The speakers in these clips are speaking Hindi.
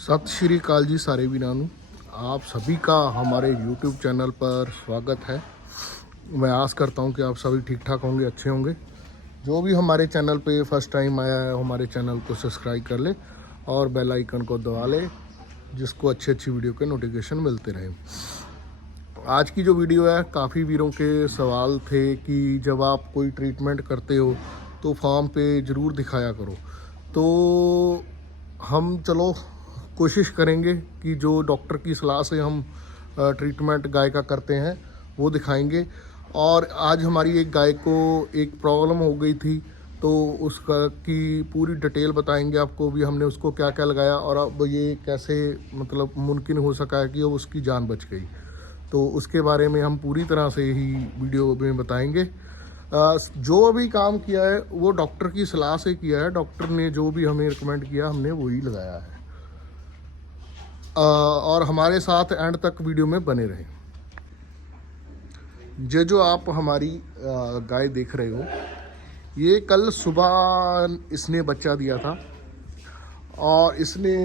सत श्री अकाल जी सारे वीरां नूं। आप सभी का हमारे YouTube चैनल पर स्वागत है। मैं आस करता हूं कि आप सभी ठीक ठाक होंगे, अच्छे होंगे। जो भी हमारे चैनल पे फर्स्ट टाइम आया है हमारे चैनल को सब्सक्राइब कर ले और बेल आइकन को दबा ले, जिसको अच्छी अच्छी वीडियो के नोटिफिकेशन मिलते रहें। आज की जो वीडियो है, काफ़ी वीरों के सवाल थे कि जब आप कोई ट्रीटमेंट करते हो तो फॉर्म पे ज़रूर दिखाया करो। तो हम चलो कोशिश करेंगे कि जो डॉक्टर की सलाह से हम ट्रीटमेंट गाय का करते हैं वो दिखाएंगे। और आज हमारी एक गाय को एक प्रॉब्लम हो गई थी, तो उसका की पूरी डिटेल बताएंगे आपको भी, हमने उसको क्या क्या लगाया और अब ये कैसे मतलब मुमकिन हो सका है कि उसकी जान बच गई। तो उसके बारे में हम पूरी तरह से ही वीडियो में बताएंगे। जो भी काम किया है वो डॉक्टर की सलाह से किया है। डॉक्टर ने जो भी हमें रिकमेंड किया हमने वही लगाया है। और हमारे साथ एंड तक वीडियो में बने रहें। जो आप हमारी गाय देख रहे हो, ये कल सुबह इसने बच्चा दिया था और इसने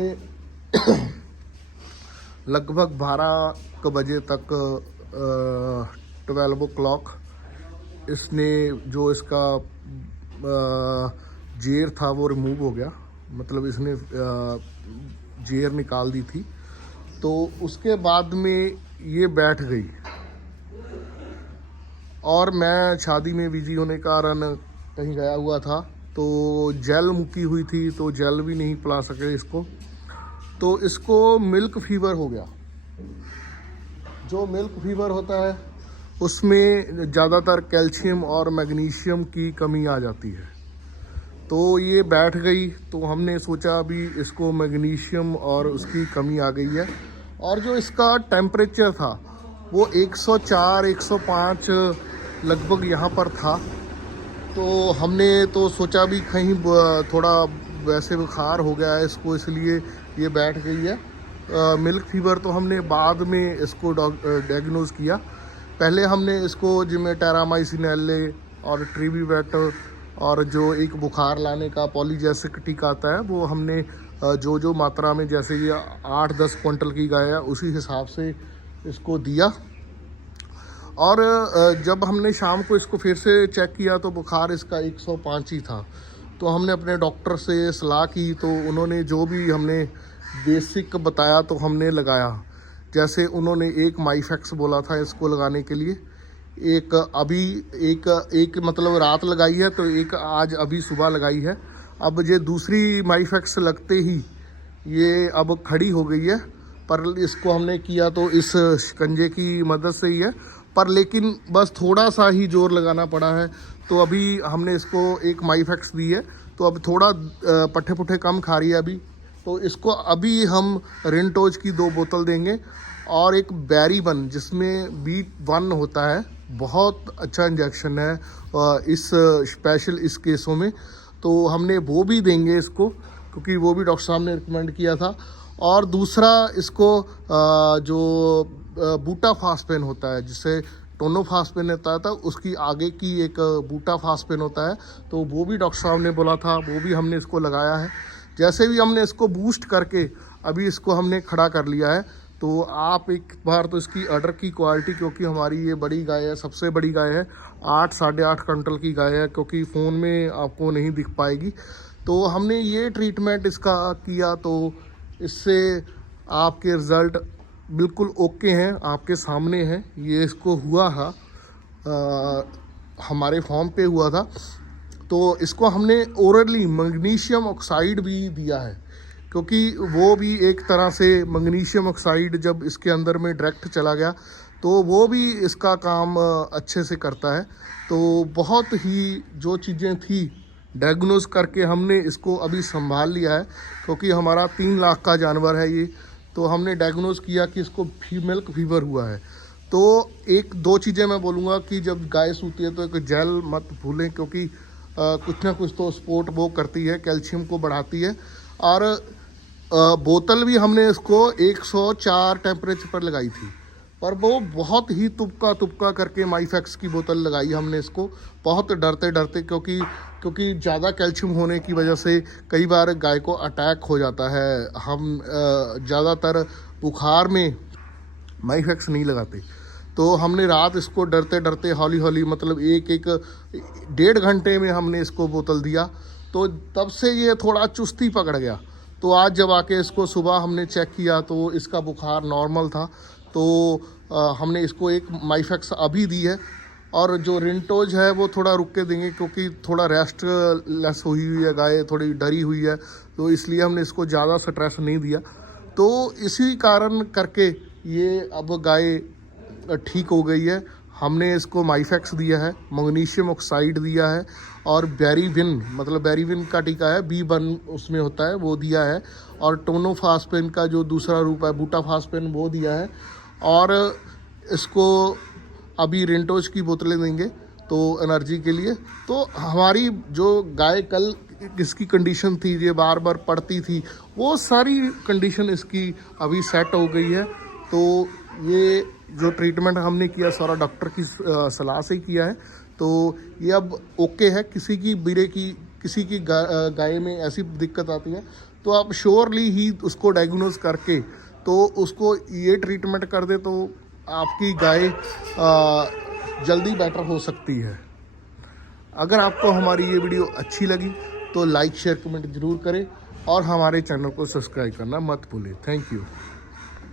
लगभग 12 बजे तक 12 o'clock इसने जो इसका जेर था वो रिमूव हो गया, मतलब इसने जेर निकाल दी थी। तो उसके बाद में ये बैठ गई और मैं शादी में बिजी होने के कारण कहीं गया हुआ था, तो जेल मुकी हुई थी तो जेल भी नहीं पिला सके इसको। तो इसको मिल्क फीवर हो गया। जो मिल्क फीवर होता है उसमें ज़्यादातर कैल्शियम और मैग्नीशियम की कमी आ जाती है। तो ये बैठ गई, तो हमने सोचा अभी इसको मैग्नीशियम और उसकी कमी आ गई है। और जो इसका टेम्परेचर था वो 104 105 लगभग यहाँ पर था। तो हमने तो सोचा भी कहीं थोड़ा वैसे बुखार हो गया है इसको, इसलिए ये बैठ गई है। मिल्क फीवर तो हमने बाद में इसको डायग्नोज किया। पहले हमने इसको जिसमें टेरामाइसिन एल और ट्रीबीवेट और जो एक बुखार लाने का पॉलीजेसिक टीका आता है वो हमने जो मात्रा में, जैसे ये 8-10 क्विंटल की गाय है उसी हिसाब से इसको दिया। और जब हमने शाम को इसको फिर से चेक किया तो बुखार इसका 105 ही था। तो हमने अपने डॉक्टर से सलाह की, तो उन्होंने जो भी हमने बेसिक बताया तो हमने लगाया। जैसे उन्होंने एक माइफेक्स बोला था इसको लगाने के लिए, एक अभी एक मतलब रात लगाई है, तो एक आज अभी सुबह लगाई है। अब ये दूसरी माइफेक्स लगते ही ये अब खड़ी हो गई है, पर इसको हमने किया तो इस शिकंजे की मदद से ही है, पर लेकिन बस थोड़ा सा ही जोर लगाना पड़ा है। तो अभी हमने इसको एक माइफेक्स दी है, तो अब थोड़ा पट्ठे पुट्ठे कम खा रही है अभी। तो इसको अभी हम रिंटोज की 2 बोतल देंगे और एक बैरीबन जिसमें B1 होता है, बहुत अच्छा इंजेक्शन है इस स्पेशल इस केसों में। तो हमने वो भी देंगे इसको, क्योंकि वो भी डॉक्टर साहब ने रिकमेंड किया था। और दूसरा इसको जो बूटाफास्पेन होता है, जिससे टोनोफास्पेन होता है, उसकी आगे की एक बूटाफास्पेन होता है, तो वो भी डॉक्टर साहब ने बोला था, वो भी हमने इसको लगाया है। जैसे भी हमने इसको बूस्ट करके अभी इसको हमने खड़ा कर लिया है। तो आप एक बार तो इसकी अडर की क्वालिटी, क्योंकि हमारी ये बड़ी गाय है, सबसे बड़ी गाय है, 8-8.5 क्विंटल की गाय है, क्योंकि फ़ोन में आपको नहीं दिख पाएगी। तो हमने ये ट्रीटमेंट इसका किया, तो इससे आपके रिज़ल्ट बिल्कुल ओके हैं, आपके सामने हैं। ये इसको हुआ है हमारे फॉर्म पे हुआ था। तो इसको हमने ओरली मैग्नीशियम ऑक्साइड भी दिया है, क्योंकि वो भी एक तरह से मैग्नीशियम ऑक्साइड जब इसके अंदर में डायरेक्ट चला गया तो वो भी इसका काम अच्छे से करता है। तो बहुत ही जो चीज़ें थी डायग्नोज करके हमने इसको अभी संभाल लिया है, क्योंकि हमारा 3 लाख का जानवर है ये। तो हमने डायग्नोज किया कि इसको मिल्क फीवर हुआ है। तो 1-2 चीज़ें मैं बोलूँगा कि जब गाय सूती है तो एक जेल मत भूलें, क्योंकि कुछ ना कुछ तो सपोर्ट वो करती है, कैल्शियम को बढ़ाती है। और बोतल भी हमने इसको 104 टेम्परेचर पर लगाई थी। पर वो बहुत ही तुपका करके माइफेक्स की बोतल लगाई हमने इसको, बहुत डरते डरते, क्योंकि ज़्यादा कैल्शियम होने की वजह से कई बार गाय को अटैक हो जाता है। हम ज़्यादातर बुखार में माइफेक्स नहीं लगाते। तो हमने रात इसको डरते डरते हौली हौली, मतलब एक 1.5 घंटे में हमने इसको बोतल दिया। तो तब से ये थोड़ा चुस्ती पकड़ गया। तो आज जब आके इसको सुबह हमने चेक किया तो इसका बुखार नॉर्मल था। तो हमने इसको एक माइफेक्स अभी दी है, और जो रिंटोज है वो थोड़ा रुक के देंगे, क्योंकि थोड़ा रेस्ट लेस हुई है गाय, थोड़ी डरी हुई है, तो इसलिए हमने इसको ज़्यादा स्ट्रेस नहीं दिया। तो इसी कारण करके ये अब गाय ठीक हो गई है। हमने इसको माइफेक्स दिया है, मैग्नीशियम ऑक्साइड दिया है, और बेरीविन, मतलब बेरीविन का टीका है, B1 उसमें होता है, वो दिया है, और टोनोफास्पेन का जो दूसरा रूप है बूटाफास्पेन वो दिया है। और इसको अभी रेंटोज की बोतलें देंगे तो एनर्जी के लिए। तो हमारी जो गाय कल इसकी कंडीशन थी, ये बार बार पड़ती थी, वो सारी कंडीशन इसकी अभी सेट हो गई है। तो ये जो ट्रीटमेंट हमने किया सारा डॉक्टर की सलाह से ही किया है। तो ये अब ओके है। किसी की गाय में ऐसी दिक्कत आती है तो आप श्योरली ही उसको डायग्नोज करके तो उसको ये ट्रीटमेंट कर दे, तो आपकी गाय जल्दी बेटर हो सकती है। अगर आपको हमारी ये वीडियो अच्छी लगी तो लाइक शेयर कमेंट ज़रूर करें, और हमारे चैनल को सब्सक्राइब करना मत भूलें। Thank you.